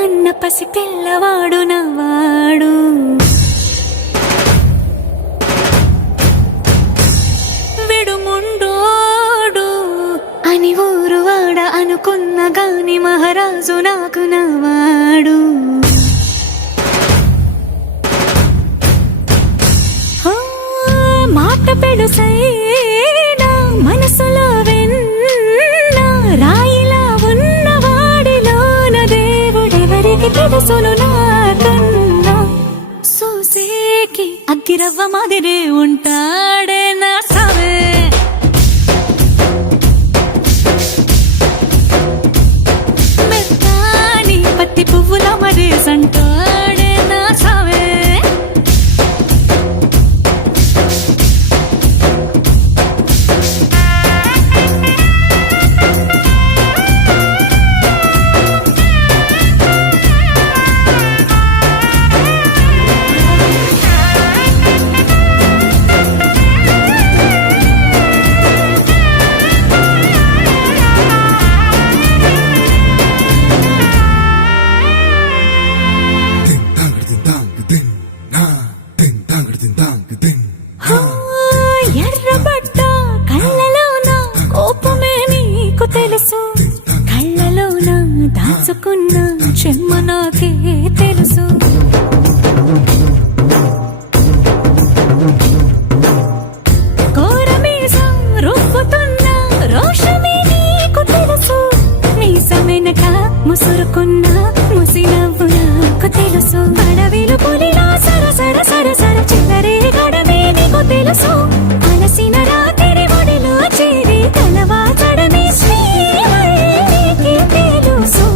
అన్న పసి పిల్లవాడు నవ్వాడు. విడుముండోడు అని ఊరువాడ అనుకున్న గాని మహారాజు నాకు నవ్వాడు. మాట పెడుసైనా మనసులో వెన్న రాయిలా ఉన్నవాడిలోన దేవుడెవరికి తెలుసును నాకన్నా. సూసేకి అగ్గిరవ్వ మాదిరే ఉంటాడే నా సావే. మెత్తాని పత్తి పువ్వుల మరేసంటాడే నా సావే. ఎర్రబడ్డ కళ్ళలోన కోపమే నీకు తెలుసు, కళ్ళలోన దాచుకున్న చెమ్మ నాకే తెలుసు. కోరమీసం రుబ్బుతున్న రోషమే నీకు తెలుసు, మీసమెనక ముసురుకున్న ముసినవ్వు నాకు తెలుసు. అడవిలు పులిలా సరసర సరసర చిల్లరే గడమే నీకు తెలుసు. అలసిన రాత్రి ఒడిలో చేరి కలవాచడమే శ్రీకి తెలుసు.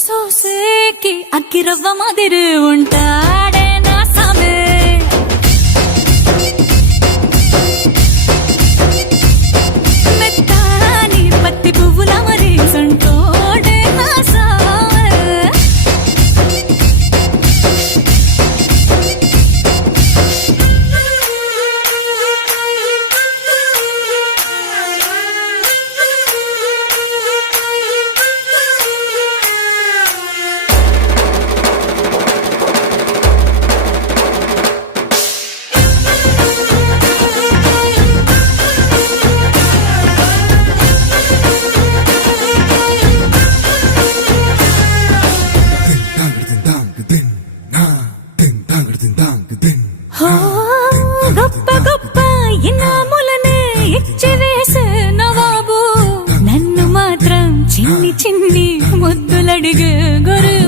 సోసేకి అగ్గిరవ్వ మాదిరి ఉంటాడే నా సామే. మెత్తాని పత్తి పువ్వుల మరేసంటోడే నా సామే. గొప్ప గొప్ప ఇనాములనే ఇచ్చి వేసే నవాబు, నన్ను మాత్రం చిన్ని చిన్ని ముద్దులడిగే గురు.